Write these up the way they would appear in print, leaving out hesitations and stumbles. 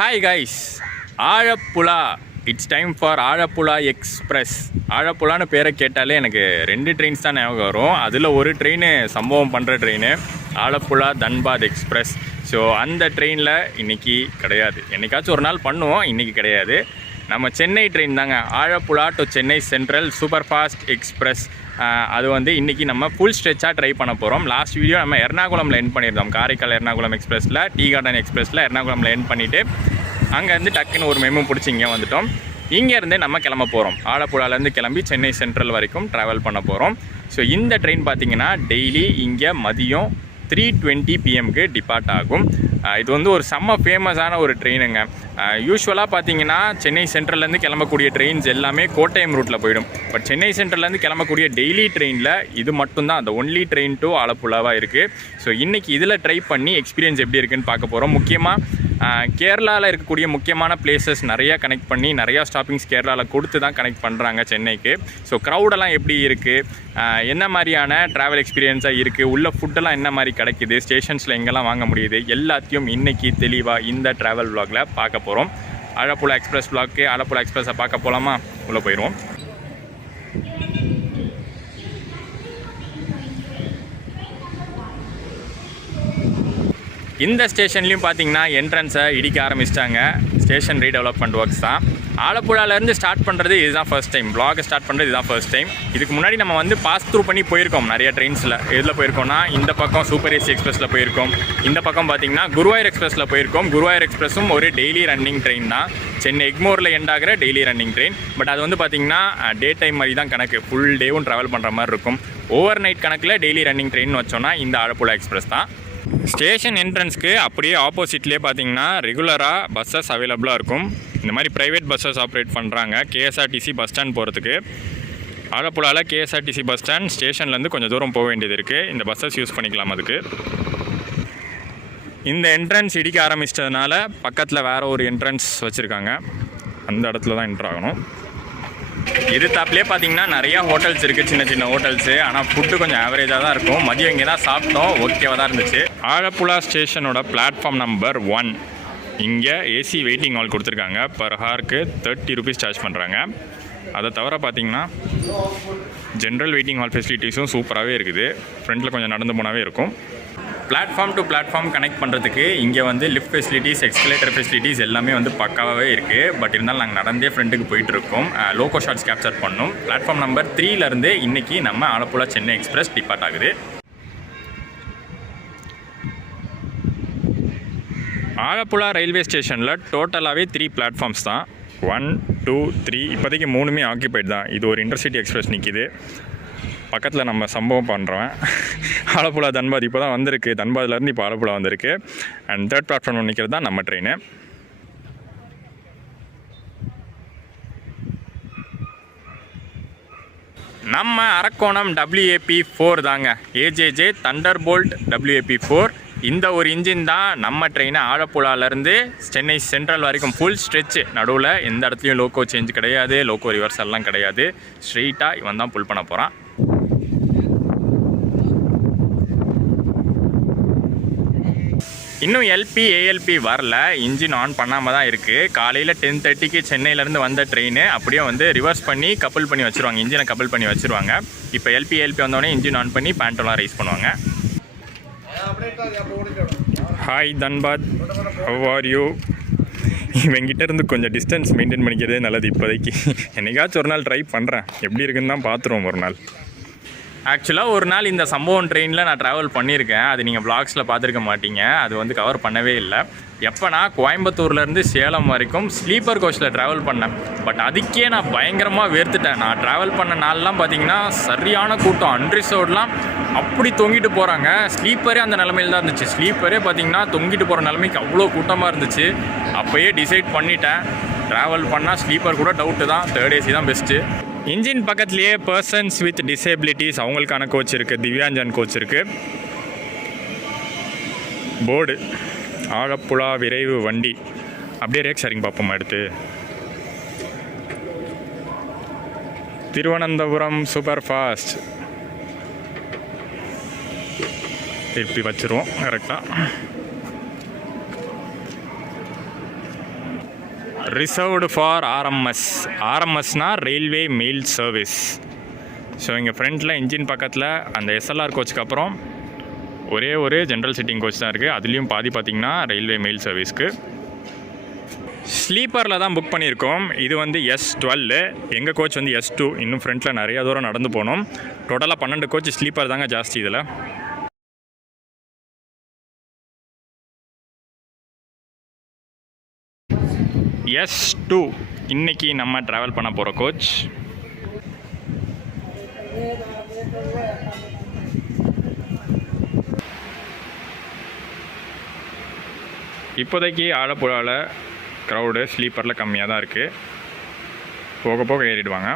Hi guys, Alappuzha it's time for Alappuzha express. ஆழப்புழான்னு பேரை கேட்டாலே எனக்கு 2 ட்ரெயின்ஸ் தான் ஞாபகம் வரும். அதில் ஒரு ட்ரெயின் சம்பவம் பண்ணுற train Alappuzha Dhanbad express. So அந்த ட்ரெயினில் இன்றைக்கி கிடையாது. என்றைக்காச்சும் ஒரு நாள் பண்ணுவோம், இன்றைக்கி கிடையாது. நம்ம சென்னை ட்ரெயின் தாங்க, Alappuzha to Chennai central super fast express. அது வந்து இன்றைக்கி நம்ம ஃபுல் ஸ்ட்ரெச்சாக ட்ரை பண்ண போகிறோம். லாஸ்ட் வீடியோ நம்ம எர்ணாகுளமில் எண்ட் பண்ணியிருந்தோம். காரைக்கால் எர்ணாகுளம் எக்ஸ்பிரஸில், டீ கார்டன் எக்ஸ்பிரஸில் எர்ணாகுளமில் எண்ட் பண்ணிவிட்டு அங்கேருந்து டக்குன்னு ஒரு மெமு பிடிச்சி இங்கே வந்துட்டோம். இங்கேருந்தே நம்ம கிளம்ப போகிறோம். ஆழப்புழாலேருந்து கிளம்பி சென்னை சென்ட்ரல் வரைக்கும் ட்ராவல் பண்ண போகிறோம். ஸோ இந்த ட்ரெயின் பார்த்திங்கன்னா டெய்லி இங்கே மதியம் 3:20 PM டிபார்ட் ஆகும். இது வந்து ஒரு செம்ம ஃபேமஸான ஒரு ட்ரெயினுங்க. யூஸ்வலாக பார்த்தீங்கன்னா சென்னை சென்ட்ரல்லேருந்து கிளம்பக்கூடிய ட்ரெயின்ஸ் எல்லாமே கோட்டயம் ரூட்டில் போயிடும். பட் சென்னை சென்ட்ரல்லேருந்து கிளம்பக்கூடிய டெய்லி ட்ரெயினில் இது மட்டும்தான் அந்த ஒன்லி ட்ரெயின் டு ஆலப்புழாவாக இருக்குது. ஸோ இன்றைக்கி இதில் ட்ரை பண்ணி எக்ஸ்பீரியன்ஸ் எப்படி இருக்குதுன்னு பார்க்க போகிறோம். முக்கியமாக கேரளாவில் இருக்கக்கூடிய முக்கியமான பிளேசஸ் நிறையா கனெக்ட் பண்ணி நிறையா ஸ்டாப்பிங்ஸ் கேரளாவில் கொடுத்து தான் கனெக்ட் பண்ணுறாங்க சென்னைக்கு. ஸோ க்ரௌடெல்லாம் எப்படி இருக்குது, என்ன மாதிரியான ட்ராவல் எக்ஸ்பீரியன்ஸாக இருக்குது, உள்ள ஃபுட்டெல்லாம் என்ன மாதிரி கிடைக்குது, ஸ்டேஷன்ஸில் எங்கெல்லாம் வாங்க முடியுது, எல்லாத்தையும் இன்றைக்கி தெளிவாக இந்த ட்ராவல் விலாகில் பார்க்க போகிறோம். ஆழப்புழா எக்ஸ்பிரஸ் விலாக்கு ஆழப்புழா எக்ஸ்பிரஸை பார்க்க போகலாமா? உள்ளே போயிடுவோம். இந்த ஸ்டேஷன்லேயும் பார்த்தீங்கன்னா என்ட்ரன்ஸை இடிக்க ஆரம்பிச்சிட்டாங்க. ஸ்டேஷன் ரீடெவலப்மெண்ட் ஒர்க்ஸ் தான். ஆலப்புழாலேருந்து ஸ்டார்ட் பண்ணுறது இதுதான் ஃபர்ஸ்ட் டைம். வ்ளாகை ஸ்டார்ட் பண்ணுறது இதுதான் ஃபர்ஸ்ட் டைம். இதுக்கு முன்னாடி நம்ம வந்து பாஸ் த்ரூ பண்ணி போயிருக்கோம் நிறைய ட்ரெயின்ஸில். எதில் போயிருக்கோம்னா இந்த பக்கம் சூப்பர் ஏசி எக்ஸ்பிரஸில் போயிருக்கோம், இந்த பக்கம் பார்த்தீங்கன்னா குருவாயூர் எக்ஸ்பிரஸில் போயிருக்கோம். குருவாயூர் எக்ஸ்பிரஸும் ஒரு டெய்லி ரன்னிங் ட்ரெயின் தான். சென்னை எக்மோரில் எண்ட் ஆகிற டெய்லி ரன்னிங் ட்ரெயின். பட் அது வந்து பார்த்திங்கன்னா டே டைம் மாதிரி தான் கணக்கு, ஃபுல் டேவும் ட்ராவல் பண்ணுற மாதிரி இருக்கும். ஓவர் நைட் கணக்கில் டெய்லி ரன்னிங் ட்ரெயின் வச்சோன்னா இந்த ஆலப்புழா எக்ஸ்பிரஸ் தான். ஸ்டேஷன் என்ட்ரன்ஸ்க்கு அப்படியே ஆப்போசிட்லேயே பார்த்தீங்கன்னா ரெகுலராக பஸ்ஸஸ் அவைலபிளாக இருக்கும். இந்த மாதிரி ப்ரைவேட் பஸ்ஸஸ் ஆப்ரேட் பண்ணுறாங்க. கேஎஸ்ஆர்டிசி பஸ் ஸ்டாண்ட் போகிறதுக்கு ஆலப்புழாவில் கேஎஸ்ஆர்டிசி பஸ் ஸ்டாண்ட் ஸ்டேஷன்லேருந்து கொஞ்சம் தூரம் போக வேண்டியது இருக்குது. இந்த பஸ்ஸஸ் யூஸ் பண்ணிக்கலாம். அதுக்கு இந்த என்ட்ரன்ஸ் இடிக்க ஆரம்பிச்சிட்டதுனால பக்கத்தில் வேறு ஒரு என்ட்ரன்ஸ் வச்சுருக்காங்க. அந்த இடத்துல தான் என்ட்ரு ஆகணும். இது தாப்லேயே பார்த்தீங்கன்னா நிறையா ஹோட்டல்ஸ் இருக்குது, சின்ன சின்ன ஹோட்டல்ஸு. ஆனால் ஃபுட்டு கொஞ்சம் ஆவரேஜாக தான் இருக்கும். மதியம் இங்கே தான் சாப்பிட்டோம், ஓகேவாக தான் இருந்துச்சு. ஆழப்புழா ஸ்டேஷனோட பிளாட்ஃபார்ம் நம்பர் 1. இங்கே ஏசி வெயிட்டிங் ஹால் கொடுத்துருக்காங்க. பர் ஹாருக்கு 30 rupees சார்ஜ் பண்ணுறாங்க. அதை தவிர பார்த்தீங்கன்னா ஜென்ரல் வெயிட்டிங் ஹால் ஃபெசிலிட்டிஸும் சூப்பராகவே இருக்குது. ஃப்ரண்ட்டில் கொஞ்சம் நடந்து போனாவே இருக்கும். பிளாட்ஃபார்ம் டு பிளாட்ஃபார்ம் கனெக்ட் பண்ணுறதுக்கு இங்கே வந்து லிஃப்ட் ஃபெசிலிட்டிஸ், எக்ஸ்கலேட்டர் ஃபெசிலிட்டிஸ் எல்லாமே வந்து பக்காவாகவே இருக்குது. பட் இருந்தாலும் நாங்கள் நடந்தே ஃப்ரெண்டுக்கு போயிட்டுருக்கோம். லோகோ ஷாட்ஸ் கேப்சர் பண்ணோம். பிளாட்ஃபார்ம் நம்பர் 3லேருந்து இன்றைக்கி நம்ம ஆலப்புழா சென்னை எக்ஸ்பிரஸ் டிபார்ட் ஆகுது. ஆலப்புழா ரயில்வே ஸ்டேஷனில் டோட்டலாகவே 3 பிளாட்ஃபார்ம்ஸ் தான். 1, 2, 3. இப்போதைக்கு 3மே ஆக்கியபைட் தான். இது ஒரு இன்டர்சிட்டி எக்ஸ்பிரஸ் நிற்கிது. பக்கத்தில் நம்ம சம்பவம் பண்ணுறோம். ஆலப்புழா தன்பாத் இப்போ தான் வந்திருக்கு. தன்பாத்லேருந்து இப்போ ஆலப்புழா வந்திருக்கு. அண்ட் 3rd பிளாட்ஃபார்ம் நிற்கிறது தான் நம்ம ட்ரெயின். நம்ம அரக்கோணம் WAP4 தாங்க. AJJ thunderbolt WAP4. இந்த ஒரு இன்ஜின் தான் நம்ம ட்ரெயினை ஆலப்புழாலேருந்து சென்னை சென்ட்ரல் வரைக்கும் ஃபுல் ஸ்ட்ரெச்சு. நடுவில் எந்த இடத்துலையும் லோக்கோ சேஞ்ச் கிடையாது, லோக்கோ ரிவர்ஸ் எல்லாம் கிடையாது. ஸ்ட்ரெயிட்டாக இவன் தான் புல் பண்ண போகிறான். இன்னும் ALP வரல, இன்ஜின் ஆன் பண்ணாமல் தான் இருக்குது. காலையில் 10:30 சென்னையிலேருந்து வந்த ட்ரெயின் அப்படியே வந்து ரிவர்ஸ் பண்ணி கப்பல் பண்ணி வச்சுருவாங்க. இன்ஜினை கப்பல் பண்ணி வச்சுருவாங்க. இப்போ ALP வந்தோடனே இன்ஜின் ஆன் பண்ணி பேண்டோலாம் ரைஸ் பண்ணுவாங்க. Hi Dhanbad, how are you? இவங்கிட்ட இருந்து கொஞ்சம் டிஸ்டன்ஸ் மெயின்டைன் பண்ணிக்கிறதே நல்லது இப்போதைக்கு. என்னைக்காச்சும் ஒரு நாள் ட்ரை பண்ணுறேன், எப்படி இருக்குன்னு தான் பார்த்துருவோம் ஒரு நாள். ஆக்சுவலாக ஒரு நாள் இந்த சம்பவம் ட்ரெயினில் நான் ட்ராவல் பண்ணியிருக்கேன். அது நீங்கள் வ்ளாக்ஸில் பார்த்துருக்க மாட்டீங்க. அது வந்து கவர் பண்ணவே இல்லை. எப்போனா கோயம்புத்தூர்லேருந்து சேலம் வரைக்கும் ஸ்லீப்பர் கோச்சில் ட்ராவல் பண்ணேன். பட் அதுக்கே நான் பயங்கரமாக வேர்த்துட்டேன். நான் ட்ராவல் பண்ண நாள்லாம் பார்த்தீங்கன்னா சரியான கூட்டம். அன்ரிசர்வ்ட்லாம் அப்படி தொங்கிட்டு போகிறாங்க. ஸ்லீப்பரே அந்த நிலமையில் தான் இருந்துச்சு. ஸ்லீப்பரே பார்த்தீங்கன்னா தொங்கிட்டு போகிற நிலைமைக்கு அவ்வளோ கூட்டமாக இருந்துச்சு. அப்போயே டிசைட் பண்ணிட்டேன், ட்ராவல் பண்ணால் ஸ்லீப்பர் கூட டவுட்டு தான், 3rd AC தான் பெஸ்ட்டு. இன்ஜின் பக்கத்துலேயே பர்சன்ஸ் வித் டிசேபிலிட்டிஸ் அவங்களுக்கான கோச் இருக்குது, திவ்யாஞ்சன் கோச் இருக்குது. போர்டு ஆலப்புழா விரைவு வண்டி. அப்படியே ரேக் ஷேரிங் பார்ப்போமா எடுத்து. திருவனந்தபுரம் சூப்பர் ஃபாஸ்ட் திருப்பி வச்சுருவோம் கரெக்டாக. Reserved for RMS. ஆர்எம்எஸ்னால் ரயில்வே மெயில் சர்வீஸ். ஸோ இங்கே ஃப்ரண்ட்டில் இன்ஜின் பக்கத்தில் அந்த எஸ்எல்ஆர் கோச்சுக்கு அப்புறம் ஒரே ஒரு ஜென்ரல் சிட்டிங் கோச் தான் இருக்குது. அதுலேயும் பாதி பார்த்திங்கன்னா ரயில்வே மெயில் சர்வீஸ்க்கு. ஸ்லீப்பரில் தான் புக் பண்ணியிருக்கோம். இது வந்து S12, எங்கள் கோச் வந்து S2. இன்னும் ஃப்ரண்ட்டில் நிறையா தூரம் நடந்து போனோம். டோட்டலாக 12 கோச் ஸ்லீப்பர் தாங்க ஜாஸ்தி இதில். S2 இன்றைக்கி நம்ம ட்ராவல் பண்ண போகிற கோச். இப்போதைக்கு ஆலப்புழாவில் க்ரௌடு ஸ்லீப்பரில் கம்மியாக தான் இருக்குது. போக போக ஏறிடுவாங்க.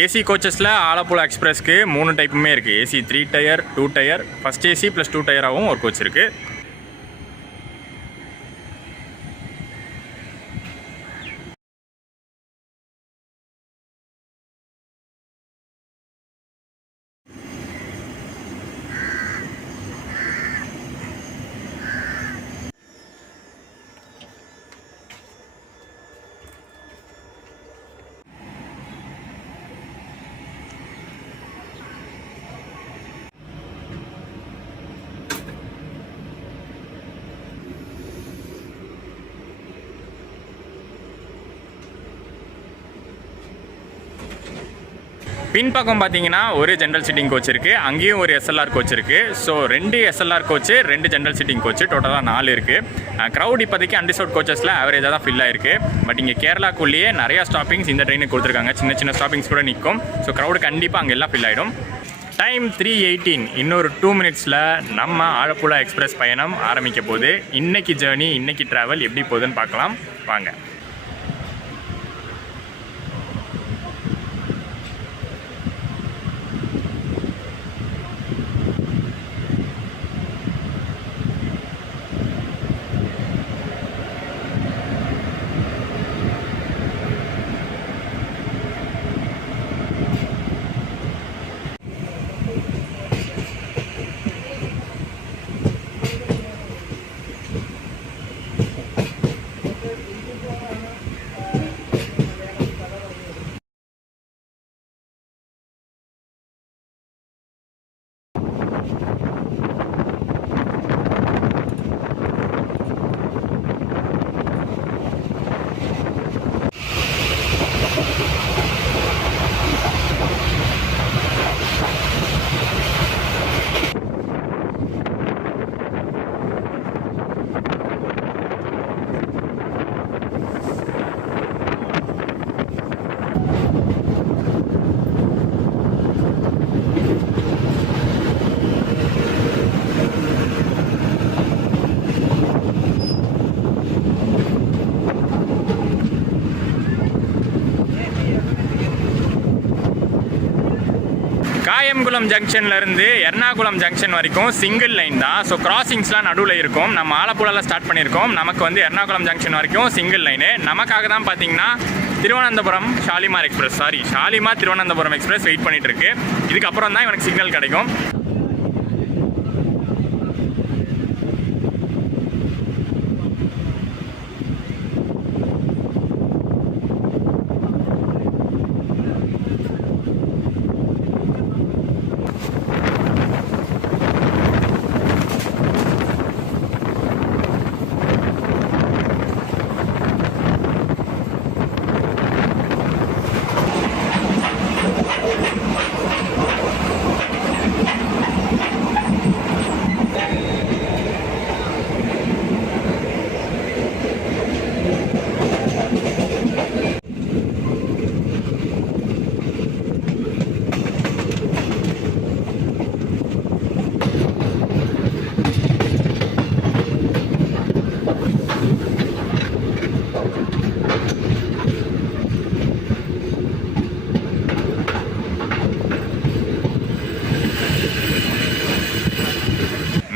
ஏசி கோச்சஸில் ஆலப்புழா எக்ஸ்பிரஸ்க்கு 3 டைப்புமே இருக்குது. AC 3 tier, 2 tier, first AC plus 2 டயராகவும் ஒரு கோச் இருக்குது. பின்பக்கம் பார்த்தீங்கன்னா ஒரு ஜென்ரல் சிட்டிங் கோச் இருக்குது. அங்கேயும் ஒரு எஸ்எல்ஆர் கோச் இருக்குது. So 2 SLR coach, 2 general sitting coach, டோட்டலாக 4 இருக்குது. க்ரௌட் இப்போதைக்கு அன்ரிசர்வ்ட் கோச்சஸில் ஆவரேஜாக தான் ஃபில் ஆயிருக்கு. பட் இங்கே கேரளாக்குள்ளேயே நிறையா ஸ்டாப்பிங்ஸ் இந்த ட்ரெயினுக்கு கொடுத்துருக்காங்க. சின்ன சின்ன ஸ்டாப்பிங்ஸ் கூட நிற்கும். ஸோ க்ரௌடு கண்டிப்பாக அங்கே எல்லாம் ஃபில் ஆகிடும். டைம் 3:18. இன்னொரு 2 மினிட்ஸில் நம்ம ஆலப்புழா எக்ஸ்பிரஸ் பயணம் ஆரம்பிக்க போகுது. இன்றைக்கி ஜேர்னி, இன்றைக்கி ட்ராவல் எப்படி போகுதுன்னு பார்க்கலாம் வாங்க. காயம்குளம் ஜங்ஷன்லேருந்து எர்ணாகுளம் ஜங்ஷன் வரைக்கும் சிங்கிள் லைன் தான். ஸோ கிராசிங்ஸ்லாம் நடுவில் இருக்கும். நம்ம ஆலப்புழாவில் ஸ்டார்ட் பண்ணியிருக்கோம். நமக்கு வந்து எர்ணாகுளம் ஜங்ஷன் வரைக்கும் சிங்கிள் லைனு. நமக்காக தான் பார்த்தீங்கன்னா Thiruvananthapuram Shalimar express, Shalimar Thiruvananthapuram express wait பண்ணிகிட்டு இருக்கு. இதுக்கப்புறம் தான் இவனுக்கு சிக்னல் கிடைக்கும்.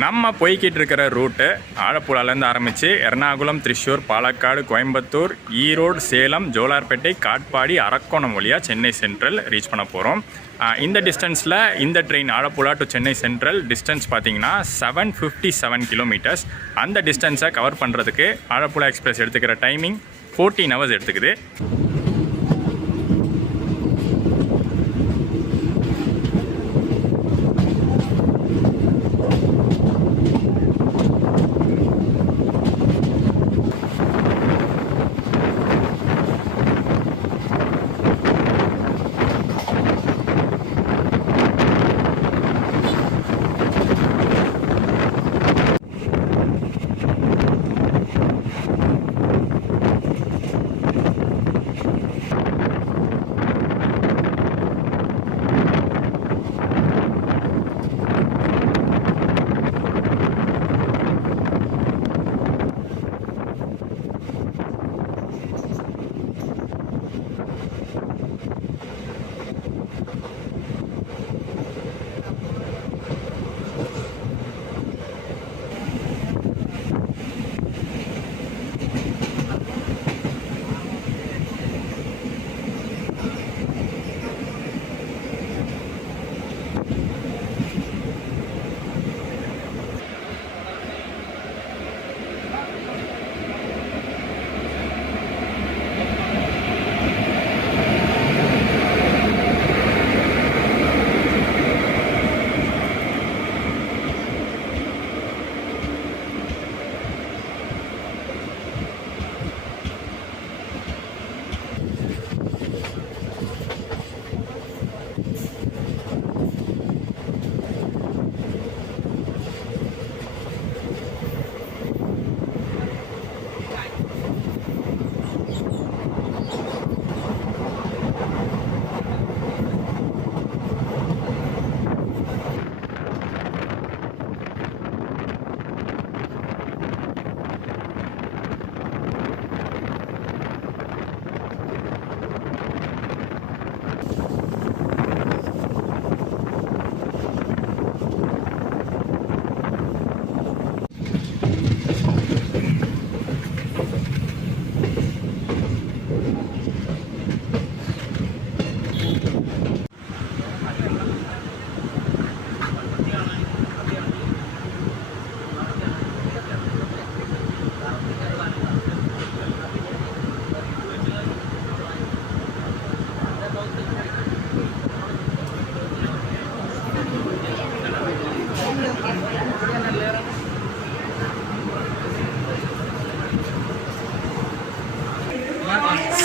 நம்ம போய்கிட்டு இருக்கிற ரூட்டு ஆலப்புழாலேருந்து ஆரம்பித்து எர்ணாகுளம், திரிஷூர், பாலக்காடு, கோயம்புத்தூர், ஈரோடு, சேலம், ஜோலார்பேட்டை, காட்பாடி, அரக்கோணம் வழியாக சென்னை சென்ட்ரல் ரீச் பண்ண போகிறோம். இந்த டிஸ்டன்ஸில் இந்த train Alappuzha to Chennai central distance பார்த்திங்கன்னா 757 கிலோமீட்டர்ஸ். அந்த டிஸ்டன்ஸை கவர் பண்ணுறதுக்கு ஆலப்புழா எக்ஸ்பிரஸ் எடுத்துக்கிற டைமிங் 14 hours எடுத்துக்குது.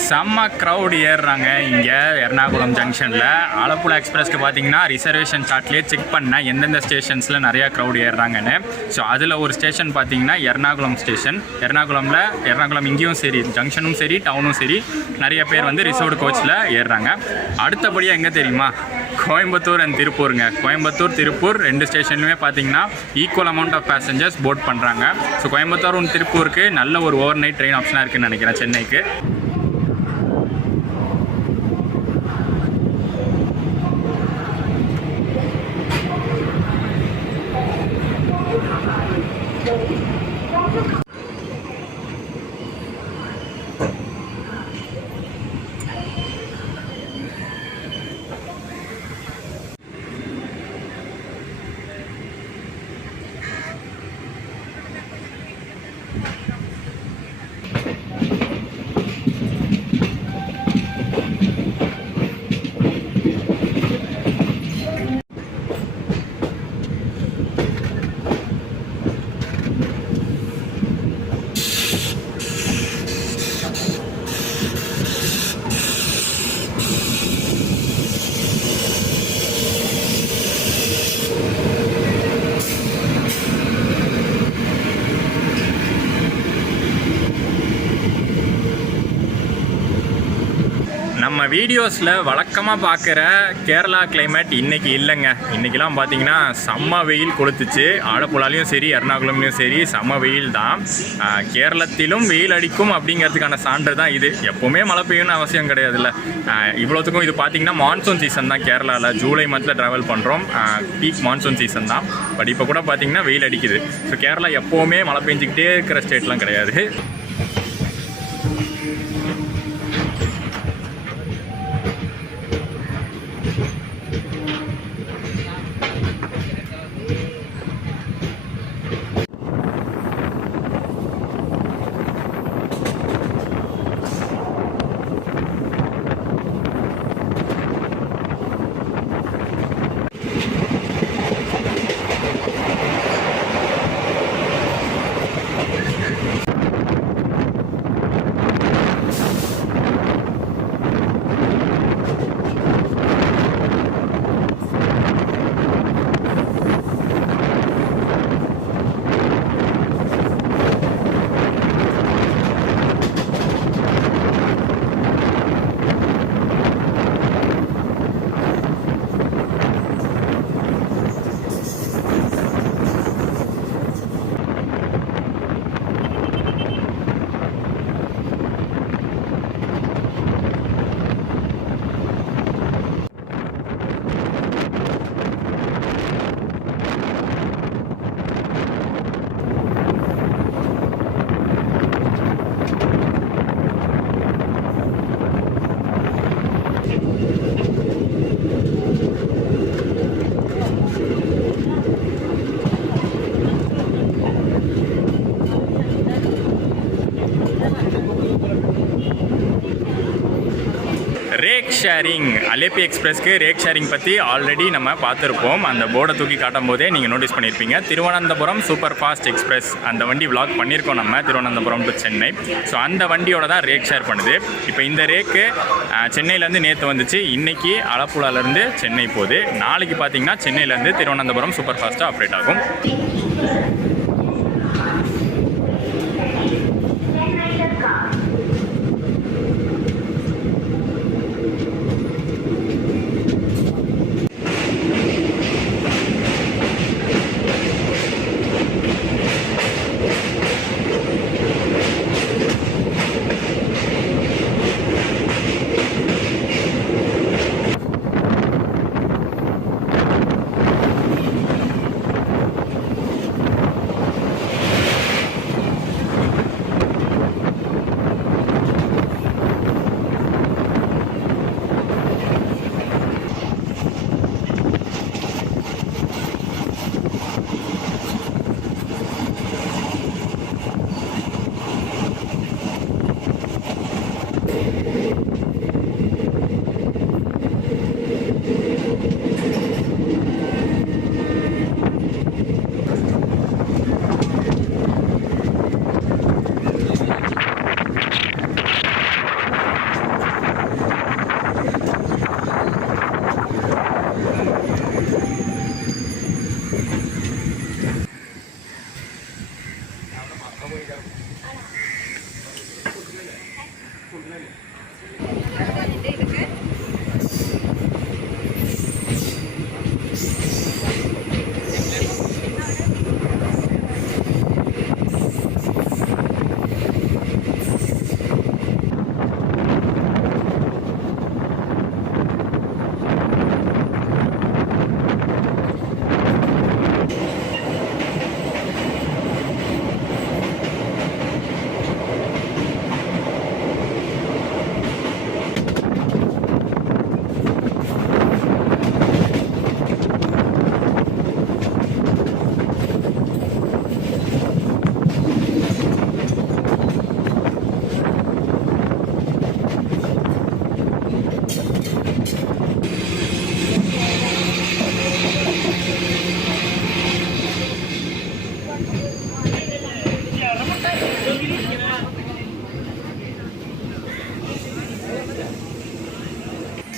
செம்ம க்ரௌட் ஏறுறாங்க இங்கே எர்ணாகுளம் ஜங்ஷனில். ஆலப்புழா எக்ஸ்பிரஸ்க்கு பார்த்தீங்கன்னா ரிசர்வேஷன் சார்ட்லேயே செக் பண்ணேன் எந்தெந்த ஸ்டேஷன்ஸில் நிறையா க்ரௌட் ஏறுறாங்கன்னு. ஸோ அதில் ஒரு ஸ்டேஷன் பார்த்தீங்கன்னா எர்ணாகுளம் ஸ்டேஷன். எர்ணாகுளம் இங்கேயும் சரி, ஜங்ஷனும் சரி, டவுனும் சரி, நிறைய பேர் வந்து ரிசர்வ்டு கோச்சில் ஏறுறாங்க. அடுத்தபடியாக எங்கே தெரியுமா? கோயம்புத்தூர் அண்ட் திருப்பூருங்க. கோயம்புத்தூர் திருப்பூர் 2 ஸ்டேஷன்லையுமே பார்த்தீங்கன்னா equal amount of passengers board பண்ணுறாங்க. ஸோ கோயம்புத்தூர் அண்ட் திருப்பூருக்கு நல்ல ஒரு ஓவர் நைட் ட்ரெயின் ஆப்ஷனாக இருக்குதுன்னு நினைக்கிறேன் சென்னைக்கு. நம்ம வீடியோஸில் வழக்கமாக பார்க்குற கேரளா கிளைமேட் இன்றைக்கி இல்லைங்க. இன்றைக்கெலாம் பார்த்தீங்கன்னா செம்ம வெயில் கொளுத்துச்சு. ஆலப்புழாலையும் சரி, எர்ணாகுளம்லையும் சரி செம்ம வெயில் தான். கேரளத்திலும் வெயில் அடிக்கும் அப்படிங்கிறதுக்கான சான்று தான் இது. எப்போவுமே மழை பெய்யும்னு அவசியம் கிடையாதுல்ல. இவ்வளோத்துக்கும் இது பார்த்திங்கன்னா மான்சூன் சீசன் தான். கேரளாவில் ஜூலை மந்தில் ட்ராவல் பண்ணுறோம். பீக் மான்சூன் சீசன் தான். பட் இப்போ கூட பார்த்திங்கன்னா வெயில் அடிக்குது. ஸோ கேரளா எப்போவுமே மழை பெஞ்சிக்கிட்டே இருக்கிற ஸ்டேட்லாம் கிடையாது. ரேக் ஷேரிங், அலேப்பி எக்ஸ்பிரஸ்க்கு ரேக் ஷேரிங் பற்றி ஆல்ரெடி நம்ம பார்த்துருப்போம். அந்த போர்டை தூக்கி காட்டும் போதே நீங்கள் நோட்டீஸ் பண்ணியிருப்பீங்க. திருவனந்தபுரம் சூப்பர் ஃபாஸ்ட் எக்ஸ்பிரஸ் அந்த வண்டி விளாக் பண்ணியிருக்கோம் நம்ம, திருவனந்தபுரம் டு சென்னை. ஸோ அந்த வண்டியோட தான் ரேக் ஷேர் பண்ணுது. இப்போ இந்த ரேக்கு சென்னையிலேருந்து நேற்று வந்துச்சு, இன்றைக்கி ஆலப்புழாலேருந்து சென்னை போகுது. நாளைக்கு பார்த்தீங்கன்னா சென்னையிலேருந்து திருவனந்தபுரம் சூப்பர் ஃபாஸ்ட்டாக ஆப்ரேட் ஆகும்.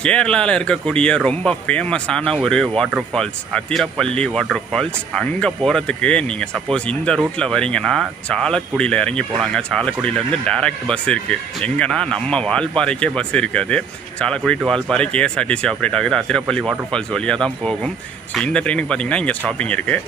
கேரளாவில் இருக்கக்கூடிய ரொம்ப ஃபேமஸான ஒரு waterfalls Athirappilly waterfalls. அங்கே போகிறதுக்கு நீங்கள் சப்போஸ் இந்த ரூட்டில் வரீங்கன்னா சாலக்குடியில் இறங்கி போனாங்க. சாலக்குடியிலேருந்து டைரக்ட் பஸ் இருக்குது. எங்கன்னா நம்ம வால்பாறைக்கே பஸ் இருக்காது. Chalakudy to Valparai KSRTC operate ஆகுது. அதிரப்பள்ளி வாட்டர் ஃபால்ஸ் வழியாக தான் போகும். ஸோ இந்த ட்ரெயினுக்கு பார்த்திங்கன்னா இங்கே ஸ்டாப்பிங் இருக்குது.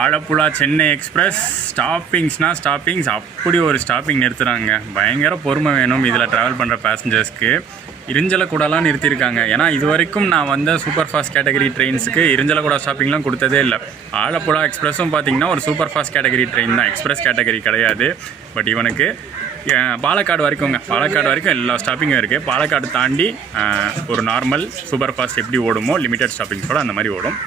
ஆலப்புழா சென்னை எக்ஸ்பிரஸ் ஸ்டாப்பிங்ஸ் அப்படி ஒரு ஸ்டாப்பிங் நிறுத்துகிறாங்க. பயங்கர பொறுமை வேணும் இதில் ட்ராவல் பண்ணுற பேசஞ்சர்ஸ்க்கு. இரிஞ்சலக்கூடலாம் நிறுத்தியிருக்காங்க. ஏன்னா இது வரைக்கும் நான் வந்த சூப்பர் ஃபாஸ்ட் கேட்டகரி ட்ரெயின்ஸுக்கு இரிஞ்சலக்கூட ஸ்டாப்பிங்லாம் கொடுத்ததே இல்லை. ஆலப்புழா எக்ஸ்பிரஸும் பார்த்திங்கன்னா ஒரு சூப்பர் ஃபாஸ்ட் கேட்டகரி ட்ரெயின் தான், எக்ஸ்பிரஸ் கேட்டகரி கிடையாது. பட் இவனுக்கு பாலக்காடு வரைக்கும் எல்லா ஸ்டாப்பிங்கும் இருக்குது. பாலக்காடு தாண்டி ஒரு நார்மல் சூப்பர் ஃபாஸ்ட் எப்படி ஓடுமோ லிமிட்டட் ஸ்டாப்பிங்ஸோடு அந்த மாதிரி ஓடும்.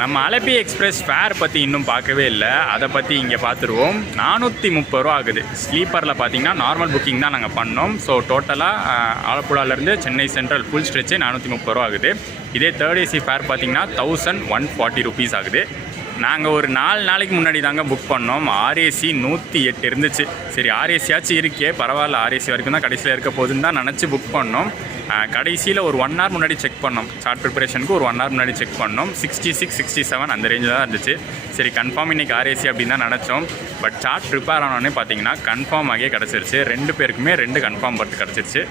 நம்ம அலப்பி எக்ஸ்பிரஸ் ஃபேர் பற்றி இன்னும் பார்க்கவே இல்லை, அதை பற்றி இங்கே பார்த்துருவோம். 430 ரூபா ஆகுது. ஸ்லீப்பரில் பார்த்தீங்கன்னா நார்மல் புக்கிங் தான் நாங்கள் பண்ணோம். ஸோ டோட்டலாக ஆலப்புழாலேருந்து சென்னை சென்ட்ரல் ஃபுல் ஸ்ட்ரெச்சு 430 ரூபா ஆகுது. இதே தேர்ட் ஏசி ஃபேர் பார்த்தீங்கன்னா 1140 ருபீஸ் ஆகுது. நாங்கள் ஒரு 4 நாளைக்கு முன்னாடி தாங்க புக் பண்ணோம். ஆர்ஏசி 108 இருந்துச்சு. சரி ஆர்ஏசியாச்சும் இருக்கே பரவாயில்ல, ஆர்ஏசி வரைக்கும் தான் கடைசியில் இருக்க போதுன்னு தான் நினச்சி புக் பண்ணோம். கடைசியில் ஒரு 1 hour முன்னாடி செக் பண்ணோம். சார்ட் ப்ரிப்பரேஷனுக்கு ஒரு 1 hour முன்னாடி செக் பண்ணோம். 66 67 அந்த ரேஞ்சில் தான் இருந்துச்சு. சரி கன்ஃபார்ம் இன்றைக்கி ஆர்ஏசி அப்படின்னு தான் நினச்சோம். பட் சார்ட் ப்ரிப்பேர் ஆனோடனே பார்த்தீங்கன்னா கன்ஃபார்ம் ஆகியே கிடச்சிருச்சு. 2 பேருக்குமே 2 கன்ஃபார்ம் பர்த் கிடச்சிருச்சு.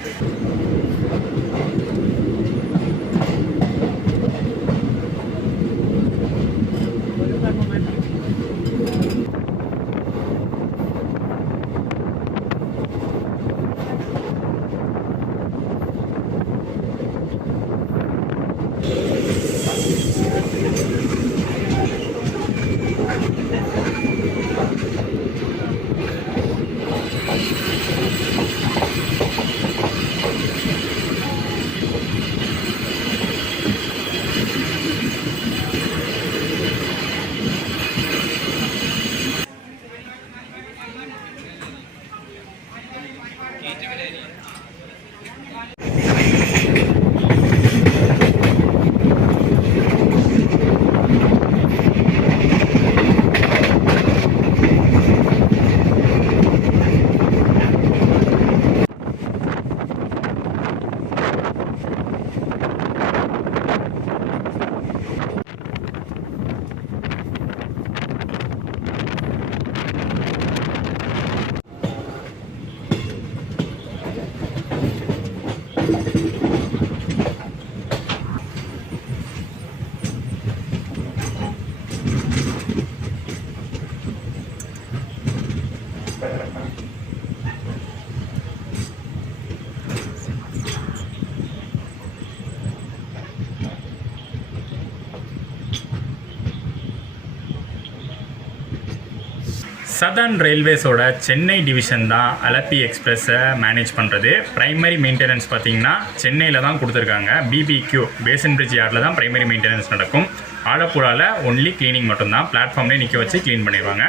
சதர்ன் ரயில்வேஸோட சென்னை டிவிஷன் தான் அலப்பி எக்ஸ்பிரஸை மேனேஜ் பண்ணுறது. ப்ரைமரி மெயின்டெனன்ஸ் பார்த்திங்கன்னா சென்னையில் தான் கொடுத்துருக்காங்க. பிபிக்யூ பேசன் பிரிட்ஜ் யார்டில் தான் ப்ரைமரி மெயின்டெனன்ஸ் நடக்கும். ஆலப்புழாவில் ஒன்லி க்ளீனிங் மட்டும்தான். பிளாட்ஃபார்ம்லேயே நிற்க வச்சு க்ளீன் பண்ணிடுவாங்க.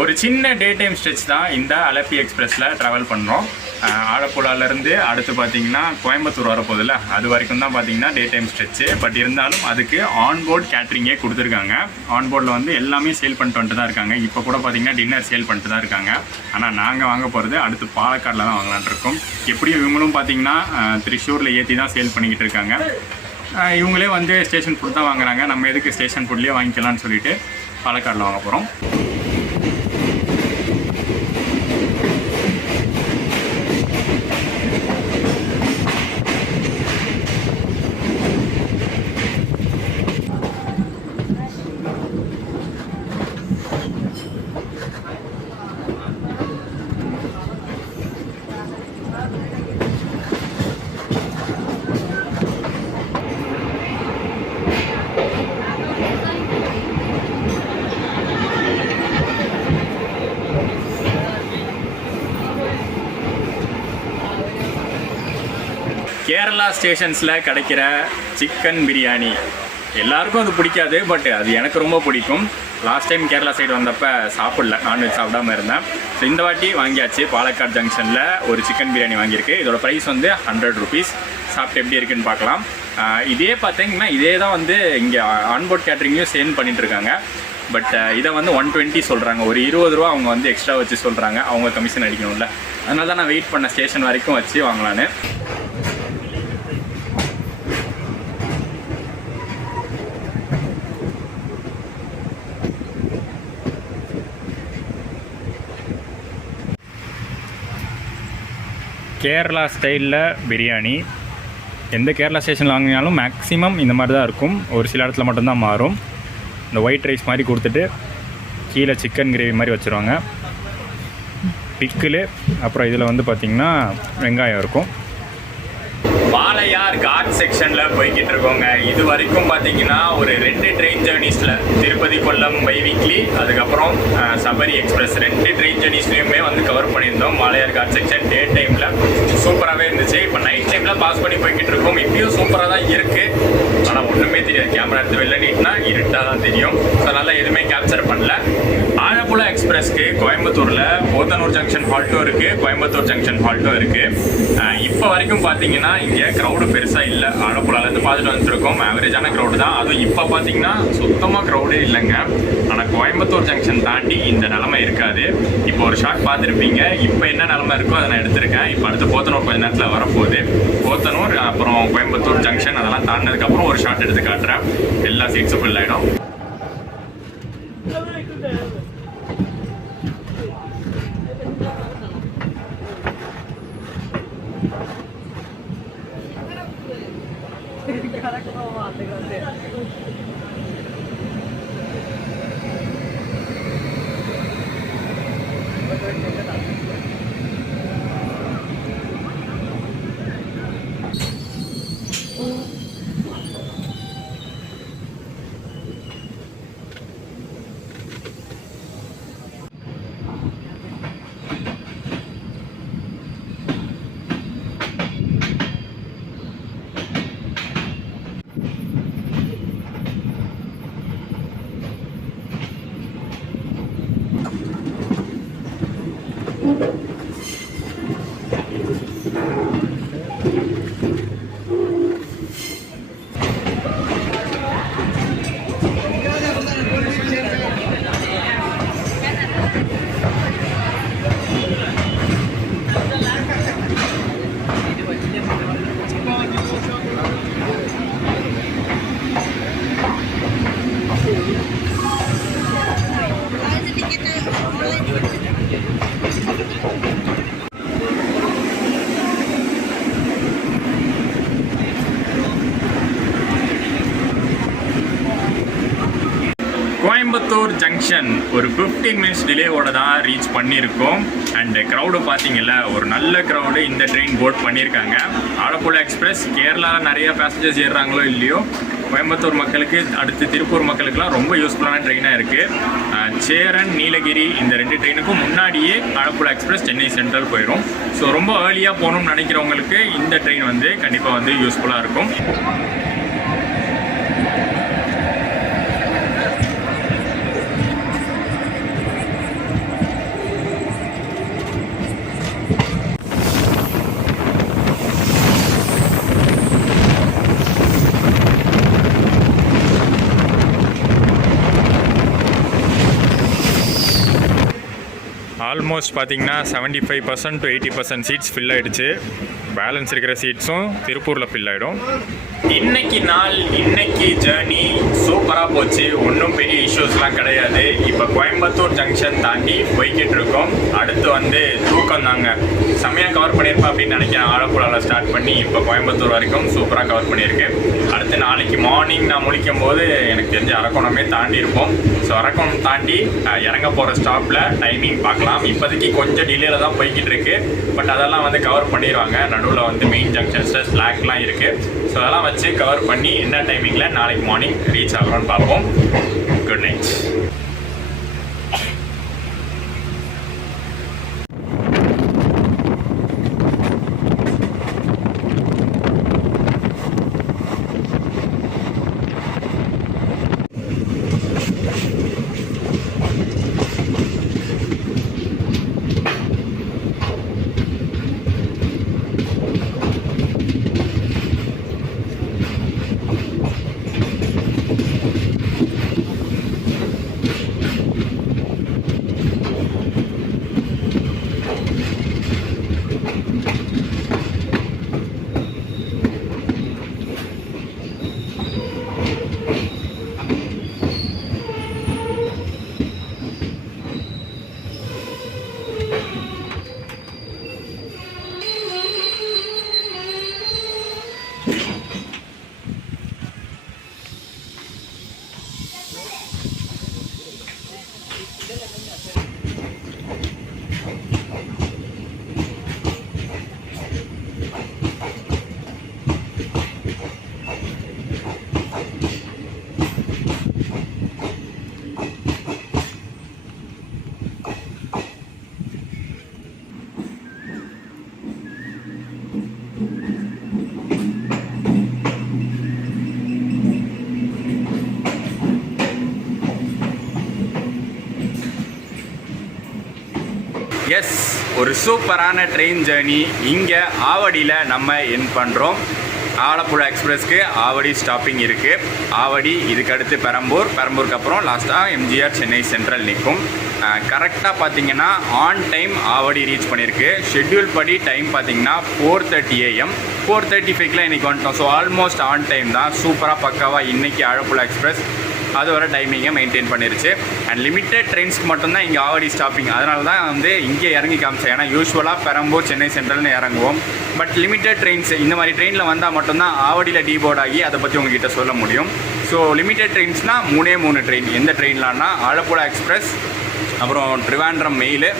ஒரு சின்ன டே டைம் ஸ்ட்ரெச் தான் இந்த அலப்பி எக்ஸ்பிரஸில் ட்ராவல் பண்ணுறோம். ஆலப்புழாலேருந்து அடுத்து பார்த்திங்கன்னா கோயம்புத்தூர் வரப்போதில்ல, அது வரைக்கும் தான் பார்த்திங்கன்னா டே டைம் ஸ்ட்ரெச்சு. பட் இருந்தாலும் அதுக்கு ஆன்போர்ட் கேட்ரிங்கே கொடுத்துருக்காங்க. ஆன்போர்டில் வந்து எல்லாமே சேல் பண்ணிட்டு வந்துட்டு தான் இருக்காங்க. இப்போ கூட பார்த்திங்கன்னா டின்னர் சேல் பண்ணிட்டு தான் இருக்காங்க. ஆனால் நாங்கள் வாங்க போகிறது அடுத்து பாலக்காடில் தான் வாங்கலான் இருக்கோம். எப்படியும் இவங்களும் பார்த்திங்கன்னா திரிஷூரில் ஏற்றி தான் சேல் பண்ணிக்கிட்டு இருக்காங்க. இவங்களே வந்து ஸ்டேஷன் ஃபுட் தான் வாங்குறாங்க. நம்ம எதுக்கு ஸ்டேஷன் ஃபுட்லேயே வாங்கிக்கலாம்னு சொல்லிட்டு பாலக்காடில் வாங்க போகிறோம். கேரளா ஸ்டேஷன்ஸில் கிடைக்கிற சிக்கன் பிரியாணி எல்லாருக்கும் அது பிடிக்காது, பட் அது எனக்கு ரொம்ப பிடிக்கும். லாஸ்ட் டைம் கேரளா சைடு வந்தப்போ சாப்பிடல, நான்வெஜ் சாப்பிடாமல் இருந்தேன். ஸோ இந்த வாட்டி வாங்கியாச்சு. பாலக்காடு ஜங்ஷனில் ஒரு சிக்கன் பிரியாணி வாங்கியிருக்கு. இதோட ப்ரைஸ் வந்து 100 rupees. சாப்பிட்டு எப்படி இருக்குன்னு பார்க்கலாம். இதே பார்த்தீங்கன்னா இதே தான் வந்து இங்கே ஆன்போர்ட் கேட்ரிங்லையும் சேல் பண்ணிகிட்ருக்காங்க. பட் இதை வந்து 120 சொல்கிறாங்க. ஒரு 20 ரூபா அவங்க வந்து எக்ஸ்ட்ரா வச்சு சொல்கிறாங்க. அவங்க கமிஷன் அடிக்கணும்ல, அதனால தான் நான் வெயிட் பண்ண ஸ்டேஷன் வரைக்கும் வச்சு வாங்கலான்னு. கேரளா ஸ்டைலில் பிரியாணி எந்த கேரளா ஸ்டேஷனில் வாங்கினாலும் மேக்ஸிமம் இந்த மாதிரி தான் இருக்கும். ஒரு சில இடத்துல மட்டும்தான் மாறும். இந்த ஒயிட் ரைஸ் மாதிரி கொடுத்துட்டு கீழே சிக்கன் கிரேவி மாதிரி வச்சுருவாங்க, பிக்கில், அப்புறம் இதில் வந்து பார்த்திங்கன்னா வெங்காயம் இருக்கும். வாளையார் காட் செக்ஷனில் போய்கிட்டு இருக்கோங்க. இது வரைக்கும் பார்த்தீங்கன்னா ஒரு 2 ட்ரெயின் ஜேர்னிஸில் திருப்பதி கொல்லம் பை வீக்லி, அதுக்கப்புறம் சபரி எக்ஸ்பிரஸ் 2 ட்ரெயின் ஜேர்னிஸ்லையுமே வந்து கவர் பண்ணியிருந்தோம். வாளையார் காட் செக்ஷன் டே டைமில் சூப்பராகவே இருந்துச்சு. இப்போ நைட் டைமில் பாஸ் பண்ணி போய்கிட்டு இருக்கோம். இப்பயும் சூப்பராக தான் இருக்குது, ஆனால் ஒன்றுமே தெரியாது. கேமரா எடுத்து வெளில நீட்டினா இருட்டாக தான் தெரியும். ஸோ அதனால் எதுவுமே கேப்சர் பண்ணல. ஆழப்புழா எக்ஸ்பிரஸ்க்கு கோயம்புத்தூரில் போத்தனூர் ஜங்ஷன் ஹால்ட்டும் இருக்குது, கோயம்புத்தூர் ஜங்ஷன் ஹால்ட்டும் இருக்குது. இப்போ வரைக்கும் பார்த்தீங்கன்னா இங்கே க்ரௌடு பெருசாக இல்லை. ஆழப்புழாலேருந்து பார்த்துட்டு வந்துருக்கோம். ஆவரேஜான க்ரௌடு தான். அதுவும் இப்போ பார்த்தீங்கன்னா சுத்தமாக க்ரௌடே இல்லைங்க. ஆனால் கோயம்புத்தூர் ஜங்ஷன் தாண்டி இந்த நிலமை இருக்காது. இப்போ ஒரு ஷாட் பார்த்துருப்பீங்க. இப்போ என்ன நிலமை இருக்கோ அதை நான் எடுத்திருக்கேன். இப்போ அடுத்து போத்தனூர் கொஞ்சம் நேரத்தில் வரப்போகுது. போத்தனூர் அப்புறம் கோயம்புத்தூர் ஜங்ஷன் அதெல்லாம் தாண்டினதுக்கப்புறம் ஒரு ஷாட் எடுத்து காட்டுறேன். எல்லா சீட்ஸும் ஃபில் ஆகிடும். கோயம்புத்தூர் ஜங்ஷன் ஒரு 15 minutes டிலேவோட தான் ரீச் பண்ணியிருக்கோம். அண்டு க்ரௌடு பார்த்தீங்கல்ல, ஒரு நல்ல க்ரௌடு இந்த ட்ரெயின் போட் பண்ணியிருக்காங்க. ஆலப்புழா எக்ஸ்பிரஸ் கேரளாவில் நிறைய பேசஞ்சர்ஸ் ஏறுறாங்களோ இல்லையோ, கோயம்புத்தூர் மக்களுக்கு அடுத்து திருப்பூர் மக்களுக்கெல்லாம் ரொம்ப யூஸ்ஃபுல்லான ட்ரெயினாக இருக்குது. சேரன், நீலகிரி இந்த 2 ட்ரெயினுக்கும் முன்னாடியே ஆலப்புழா எக்ஸ்பிரஸ் சென்னை சென்ட்ரல் போயிடும். ஸோ ரொம்ப ஏர்லியாக போகணும்னு நினைக்கிறவங்களுக்கு இந்த ட்ரெயின் வந்து கண்டிப்பாக வந்து யூஸ்ஃபுல்லாக இருக்கும். ஆல்மோஸ்ட் பார்த்தீங்கன்னா 75% to 80% சீட்ஸ் ஃபில் ஆகிடுச்சு. பேலன்ஸ் இருக்கிற சீட்ஸும் திருப்பூரில் ஃபில் ஆகிடும். இன்னைக்கு ஜேர்னி சூப்பராக போச்சு. ஒன்றும் பெரிய இஷ்யூஸ்லாம் கிடையாது. இப்போ கோயம்புத்தூர் ஜங்ஷன் தாண்டி போய்கிட்டு இருக்கோம். அடுத்து வந்து தூக்கம் தாங்க. செம்மையாக கவர் பண்ணியிருப்பேன் அப்படின்னு நினைக்கிறேன். ஆலப்புழாவில் ஸ்டார்ட் பண்ணி இப்போ கோயம்புத்தூர் வரைக்கும் சூப்பராக கவர் பண்ணியிருக்கேன். அடுத்து நாளைக்கு மார்னிங் நான் முழிக்கும் போது எனக்கு தெரிஞ்ச அரக்கோணமே தாண்டி இருப்போம். ஸோ அரக்கோணம் தாண்டி இறங்க போகிற ஸ்டாப்பில் டைமிங் பார்க்கலாம். இப்போதைக்கு கொஞ்சம் டிலேயில் தான் போய்கிட்டு இருக்கு. பட் அதெல்லாம் வந்து கவர் பண்ணிடுவாங்க. நடுவில் வந்து மெயின் ஜங்ஷன்ஸில் ஸ்லாக்லாம் இருக்குது. ஸோ அதெல்லாம் வச்சு கவர் பண்ணி என்ன டைமிங்கில் நாளைக்கு மார்னிங் ரீச் ஆகிறோன்னு பார்ப்போம். Good night. எஸ், ஒரு சூப்பரான ட்ரெயின் ஜேர்னி இங்கே ஆவடியில் நம்ம என் பண்ணுறோம். ஆலப்புழா எக்ஸ்பிரஸ்க்கு ஆவடி ஸ்டாப்பிங் இருக்குது. ஆவடி, இதுக்கடுத்து பெரம்பூருக்கு அப்புறம் லாஸ்ட்டாக எம்ஜிஆர் சென்னை சென்ட்ரல் நிற்கும். கரெக்டாக பார்த்தீங்கன்னா ஆன் டைம் ஆவடி ரீச் பண்ணியிருக்கு. ஷெட்யூல் படி டைம் பார்த்தீங்கன்னா 4:30 AM. 4:35 இன்றைக்கி வந்துட்டோம். ஸோ ஆல்மோஸ்ட் ஆன் டைம் தான். சூப்பராக பக்காவாக இன்றைக்கி ஆலப்புழா எக்ஸ்பிரஸ் அது வர டைமிங்கை மெயின்டைன் பண்ணிருச்சு. அண்ட் லிமிட்டட் ட்ரெயின்ஸ்க்கு மட்டும்தான் இங்கே ஆவடி ஸ்டாப்பிங். அதனால தான் வந்து இங்கே இறங்கி காமிச்சேன். ஏன்னா யூஸ்வலாக பெரம்பூர் சென்னை சென்ட்ரல்னு இறங்குவோம். பட் லிமிட்டட் ட்ரெயின்ஸ் இந்த மாதிரி ட்ரெயினில் வந்தால் மட்டும்தான் ஆவடியில் டீபோர்ட் ஆகி அதை பற்றி உங்ககிட்ட சொல்ல முடியும். ஸோ லிமிட்டட் ட்ரெயின்ஸ்னால் 3 ட்ரெயின். எந்த ட்ரெயின்லான்னா ஆலப்புழா எக்ஸ்பிரஸ், அப்புறம் Trivandrum mail,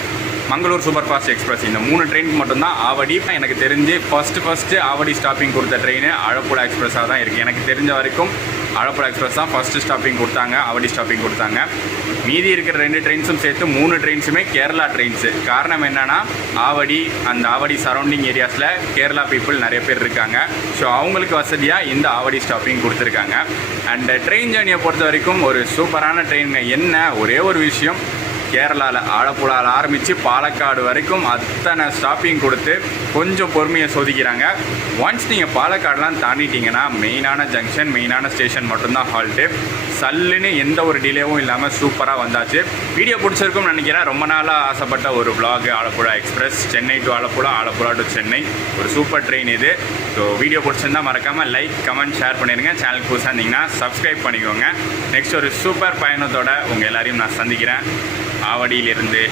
Mangalore super fast express. இந்த 3 ட்ரெயினுக்கு மட்டும்தான் ஆவடி. எனக்கு தெரிஞ்சு ஃபஸ்ட்டு ஆவடி ஸ்டாப்பிங் கொடுத்த ட்ரெயின் ஆலப்புழா எக்ஸ்பிரஸாக தான் இருக்குது. எனக்கு தெரிஞ்ச வரைக்கும் ஆலப்புழா எக்ஸ்பிரஸ் தான் ஃபஸ்ட்டு ஸ்டாப்பிங் கொடுத்தாங்க, ஆவடி ஸ்டாப்பிங் கொடுத்தாங்க. மீதி இருக்கிற 2 ட்ரெயின்ஸும் சேர்த்து 3 ட்ரெயின்ஸுமே கேரளா ட்ரெயின்ஸு. காரணம் என்னென்னா ஆவடி, அந்த ஆவடி சரௌண்டிங் ஏரியாஸில் கேரளா பீப்புள் நிறைய பேர் இருக்காங்க. ஸோ அவங்களுக்கு வசதியாக இந்த ஆவடி ஸ்டாப்பிங் கொடுத்துருக்காங்க. அண்ட் ட்ரெயின் ஜேர்னியை பொறுத்த வரைக்கும் ஒரு சூப்பரான ட்ரெயினுங்க. என்ன ஒரே ஒரு விஷயம், கேரளாவில் ஆலப்புழாவில் ஆரம்பித்து பாலக்காடு வரைக்கும் அத்தனை ஸ்டாப்பிங் கொடுத்து கொஞ்சம் பொறுமையை சோதிக்கிறாங்க. ஒன்ஸ் நீங்கள் பாலக்காடுலாம் தாண்டிட்டிங்கன்னா மெயினான ஜங்ஷன், மெயினான ஸ்டேஷன் மட்டும்தான் ஹால்ட்டு. சல்லுன்னு எந்த ஒரு டிலேவும் இல்லாமல் சூப்பராக வந்தாச்சு. வீடியோ பிடிச்சிருக்கும்னு நினைக்கிறேன். ரொம்ப நாளாக ஆசைப்பட்ட ஒரு vlog Alappuzha express, Chennai to Alappuzha, Alappuzha to Chennai. ஒரு சூப்பர் ட்ரெயின் இது. ஸோ வீடியோ பிடிச்சிருந்தால் மறக்காமல் லைக், கமெண்ட், ஷேர் பண்ணிடுங்க. சேனல் புதுசாக இருந்தீங்கன்னா சப்ஸ்கிரைப் பண்ணிக்கோங்க. நெக்ஸ்ட் ஒரு சூப்பர் பயணத்தோட உங்கள் எல்லாரையும் நான் சந்திக்கிறேன். ஆவடியிலிருந்து